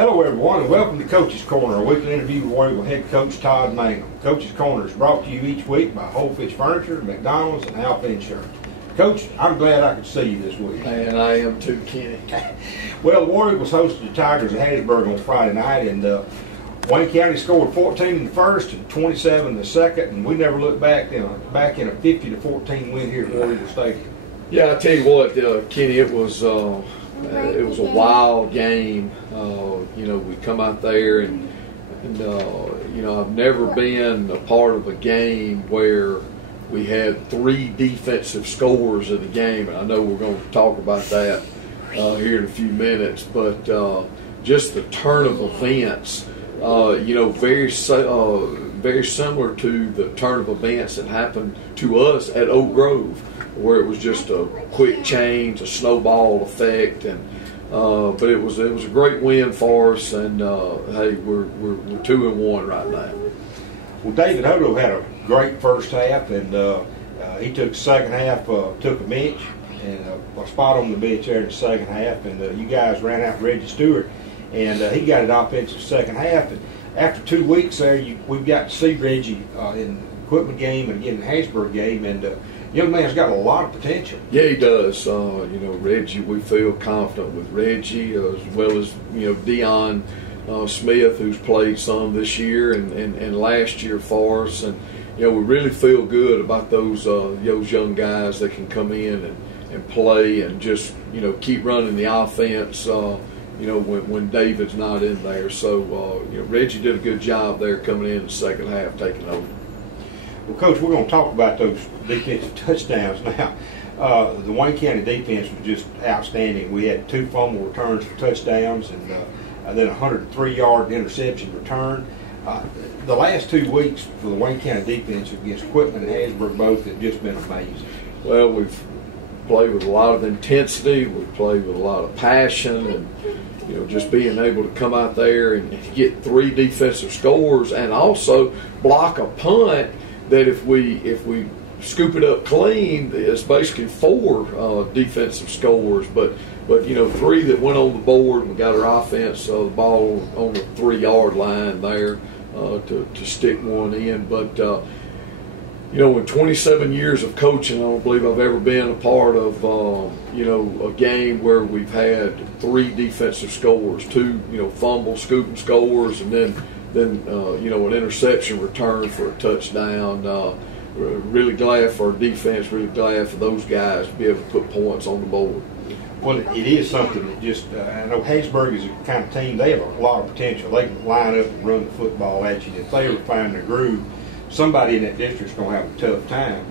Hello everyone and welcome to Coach's Corner, a weekly interview with Warrior head coach Todd Mangum. Coach's Corner is brought to you each week by Whole Fish Furniture, McDonald's, and Alpha Insurance. Coach, I'm glad I could see you this week. And I am too, Kenny. Well, the Warrior was hosting the Tigers at Hattiesburg on Friday night, and Wayne County scored 14 in the first and 27 in the second, and we never looked back in a 50-14 win here at Warrior Stadium. Yeah, I tell you what, Kenny, it was a wild game. We come out there and I've never been a part of a game where we had three defensive scores in the game, and I know we're going to talk about that here in a few minutes, but just the turn of events, very similar to the turn of events that happened to us at Oak Grove, where it was just a quick change, a snowball effect, and but it was a great win for us, and hey, we're 2-1 right now. Well, David Hodo had a great first half, and he took the second half, took a bench and a spot on the bench there in the second half, and you guys ran out Reggie Stewart, and he got an offensive second half. And after 2 weeks there, we've got to see Reggie in the equipment game and again in the Hattiesburg game, and young man's got a lot of potential. Yeah, he does. Reggie, we feel confident with Reggie, as well as Dion Smith, who's played some this year and last year for us, and we really feel good about those young guys that can come in and play and just keep running the offense. When David's not in there, so Reggie did a good job there coming in the second half, taking over. Well, Coach, we're going to talk about those defensive touchdowns now. The Wayne County defense was just outstanding. We had 2 fumble returns for touchdowns and then a 103-yard interception return. The last 2 weeks for the Wayne County defense against Equipment and Hattiesburg both have just been amazing. Well, we've played with a lot of intensity. We've played with a lot of passion, and just being able to come out there and get 3 defensive scores and also block a punt that if we scoop it up clean, it's basically 4 defensive scores, but 3 that went on the board. We got our offense the ball on the 3-yard line there to stick one in. But in 27 years of coaching, I don't believe I've ever been a part of a game where we've had 3 defensive scores, 2 fumble scooping scores, and then an interception return for a touchdown. Really glad for our defense, really glad for those guys to be able to put points on the board. Well, it is something that just, I know Hattiesburg is a kind of team, they have a lot of potential. They can line up and run the football at you. If they ever find their groove, somebody in that district's going to have a tough time.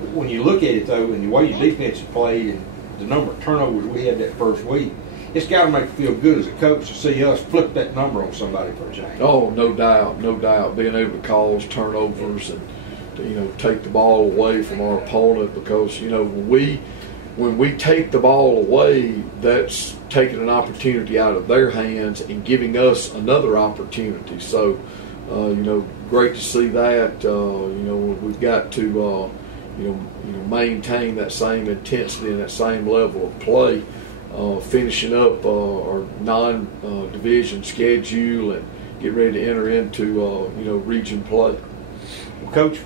But when you look at it, though, and the way your defense has played and the number of turnovers we had that first week, it's got to make you feel good as a coach to see us flip that number on somebody for a change. Oh, no doubt. Being able to cause turnovers and take the ball away from our opponent, because when we take the ball away, that's taking an opportunity out of their hands and giving us another opportunity. So, great to see that. We've got to maintain that same intensity and that same level of play. Finishing up our non-division schedule and get ready to enter into region play. Well, Coach,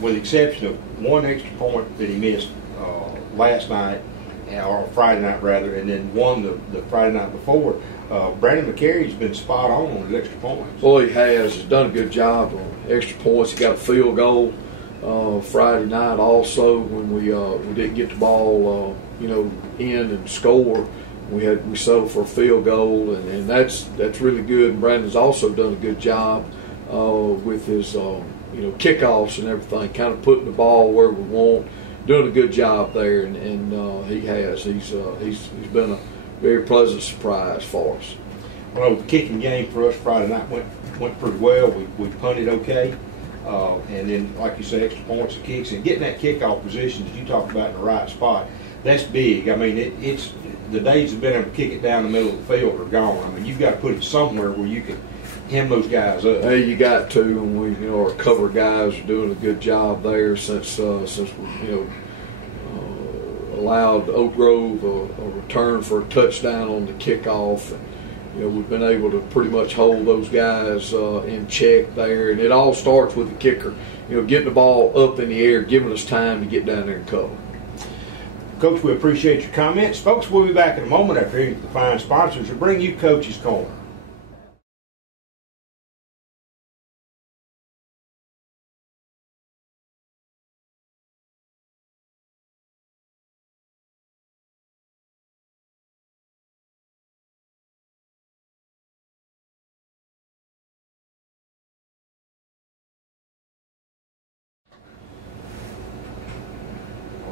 with the exception of 1 extra point that he missed last night, or Friday night rather, and then one the Friday night before, Brandon McCary's been spot on his extra points. Well, he has. He's done a good job on extra points. He got a field goal Friday night also when we didn't get the ball in and score. We settled for a field goal, and that's really good. And Brandon's also done a good job with his kickoffs and everything, kind of putting the ball where we want, doing a good job there, and he has. He's been a very pleasant surprise for us. Well, the kicking game for us Friday night went pretty well. We punted okay. And then, like you said, extra points and kicks, and getting that kickoff position that you talked about in the right spot, that's big. I mean, it's the days of being able to kick it down the middle of the field are gone. I mean, you've got to put it somewhere where you can hem those guys up. Hey, you got to, and our cover guys are doing a good job there since we allowed Oak Grove a return for a touchdown on the kickoff, and we've been able to pretty much hold those guys in check there, and it all starts with the kicker, getting the ball up in the air, giving us time to get down there and cover. Coach, we appreciate your comments. Folks, we'll be back in a moment after hearing the fine sponsors to bring you Coach's Corner.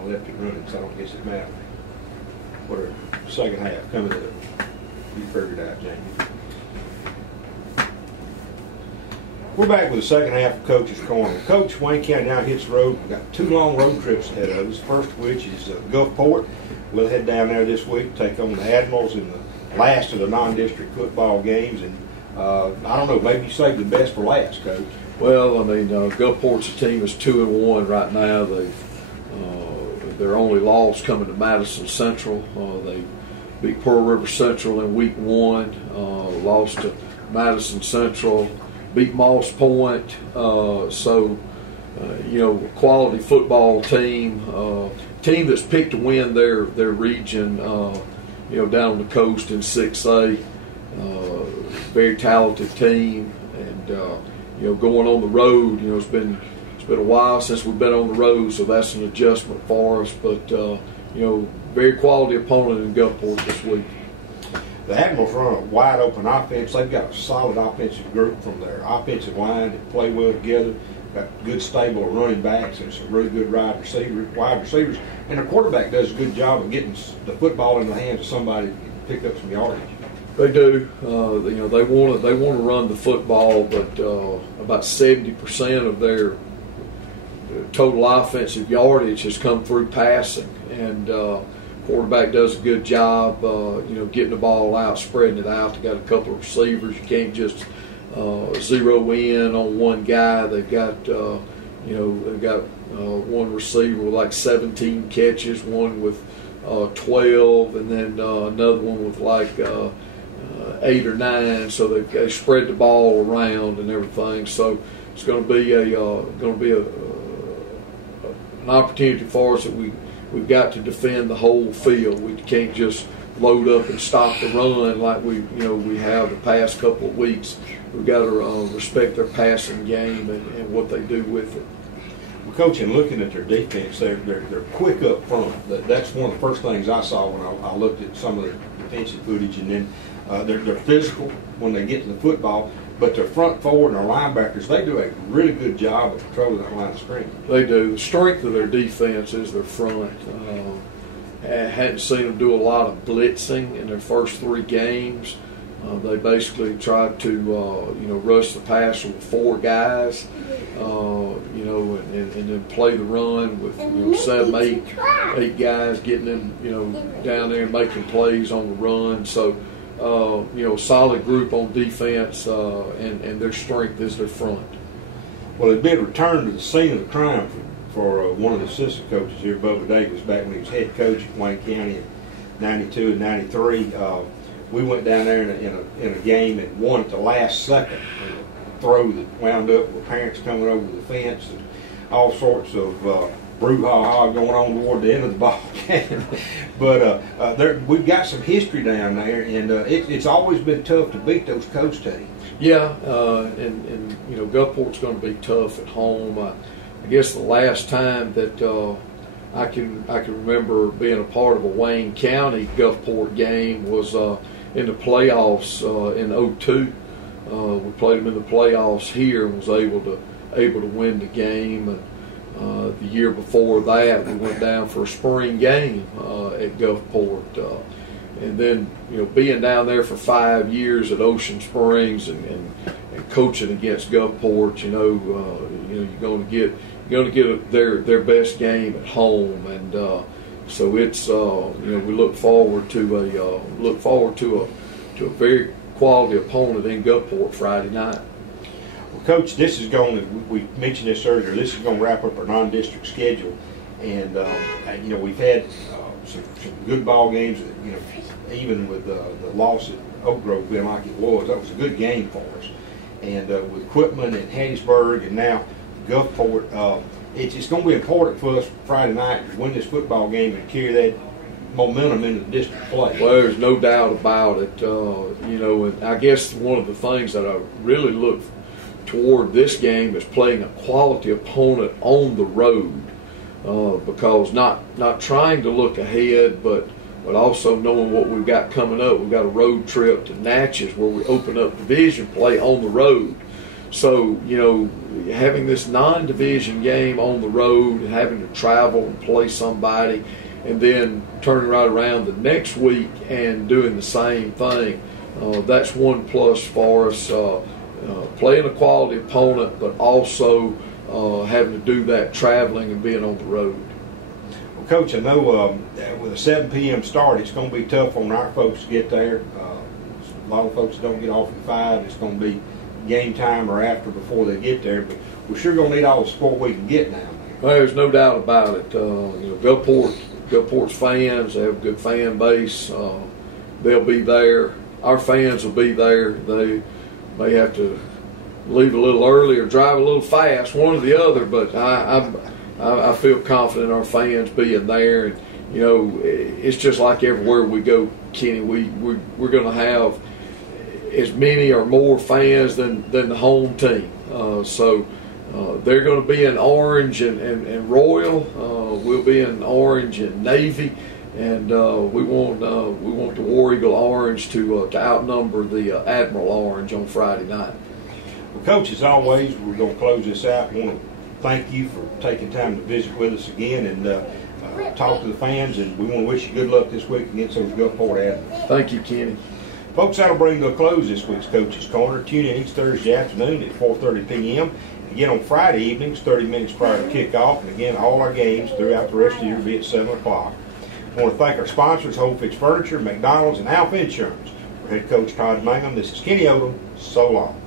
Left it running, so I don't guess it matters. What are second half coming up? You figured it out, Jamie. We're back with the second half of Coach's Corner. Coach, Wayne County now hits the road. We've got 2 long road trips ahead of us. First of which is Gulfport. We'll head down there this week, take on the Admirals in the last of the non-district football games. And I don't know, maybe you saved the best for last, Coach. Well, I mean, Gulfport's team is 2-1 right now. Their only loss coming to Madison Central. They beat Pearl River Central in week 1, lost to Madison Central, beat Moss Point. Quality football team. Team that's picked to win their region, down on the coast in 6A. Very talented team, and going on the road, it's been a while since we've been on the road, so that's an adjustment for us. But very quality opponent in Gulfport this week. The Admirals run a wide open offense. They've got a solid offensive group from their offensive line that play well together. Got good stable of running backs and some really good wide receivers, and their quarterback does a good job of getting the football in the hands of somebody that can pick up some yardage. They do. They want to run the football, but about 70% of their total offensive yardage has come through passing, and quarterback does a good job, getting the ball out, spreading it out. They got a couple of receivers. You can't just zero in on one guy. They've got one receiver with like 17 catches, one with 12, and then another one with like 8 or 9. So they spread the ball around and everything. So it's going to be an opportunity for us that we've got to defend the whole field. We can't just load up and stop the run like we have the past couple of weeks. We've got to respect their passing game and what they do with it. Well, Coach, in looking at their defense, they're quick up front. That's one of the first things I saw when I looked at some of the defensive footage, and then they're physical when they get to the football. But their front forward and their linebackers, they do a really good job of controlling that line of scrimmage. They do. The strength of their defense is their front. I hadn't seen them do a lot of blitzing in their first 3 games. They basically tried to, rush the passer with 4 guys, and then play the run with 7, 8 guys getting them, down there and making plays on the run. So. Solid group on defense, and their strength is their front. Well, it'd been a return to the scene of the crime for one of the assistant coaches here, Bubba Davis, back when he was head coach at Wayne County in '92 and '93. We went down there in a game and won at the last second. A throw that wound up with parents coming over the fence and all sorts of brouhaha going on toward the end of the ball game. But we've got some history down there, and it's always been tough to beat those coast teams. Yeah, and Gulfport's going to be tough at home. I guess the last time that I can remember being a part of a Wayne County Gulfport game was in the playoffs in '02. We played them in the playoffs here and was able to win the game. And the year before that, we went down for a spring game at Gulfport, and then being down there for 5 years at Ocean Springs and coaching against Gulfport, you're going to get their best game at home, and so it's we look forward to a very quality opponent in Gulfport Friday night. Coach, this is we mentioned this earlier, this is going to wrap up our non-district schedule. And, we've had some good ball games. You know, even with the loss at Oak Grove being like it was, that was a good game for us. And with Quitman and Hattiesburg and now Gulfport, it's going to be important for us Friday night to win this football game and carry that momentum into district play. Well, there's no doubt about it. You know, and I guess one of the things that I really look toward this game is playing a quality opponent on the road, because not trying to look ahead, but also knowing what we've got coming up. We've got a road trip to Natchez where we open up division play on the road. So, you know, having this non-division game on the road, having to travel and play somebody, and then turning right around the next week and doing the same thing, that's one plus for us. Playing a quality opponent, but also having to do that traveling and being on the road. Well, Coach, I know with a 7 p.m. start, it's going to be tough on our folks to get there. A lot of folks don't get off at 5. It's going to be game time or after before they get there. But we're sure going to need all the support we can get now. Well, there's no doubt about it. You know, Gulfport's fans, they have a good fan base. They'll be there. Our fans will be there. They may have to leave a little early or drive a little fast, one or the other, but I feel confident in our fans being there. And you know, it's just like everywhere we go, Kenny. We're going to have as many or more fans than the home team. So they're going to be in orange and royal. We'll be in orange and navy, and we want the War Eagle orange to outnumber the Admiral orange on Friday night. Well, Coach, as always, we're going to close this out. I want to thank you for taking time to visit with us again and talk to the fans, and we want to wish you good luck this week against those Gulfport Admirals. Thank you, Kenny. Folks, that'll bring to a close this week's Coach's Corner. Tune in each Thursday afternoon at 4:30 p.m. Again on Friday evenings, 30 minutes prior to kickoff. And again, all our games throughout the rest of the year will be at 7 o'clock. I want to thank our sponsors, Home Fix Furniture, McDonald's, and Alpha Insurance. For head coach Todd Mangum, this is Kenny Odom. So long.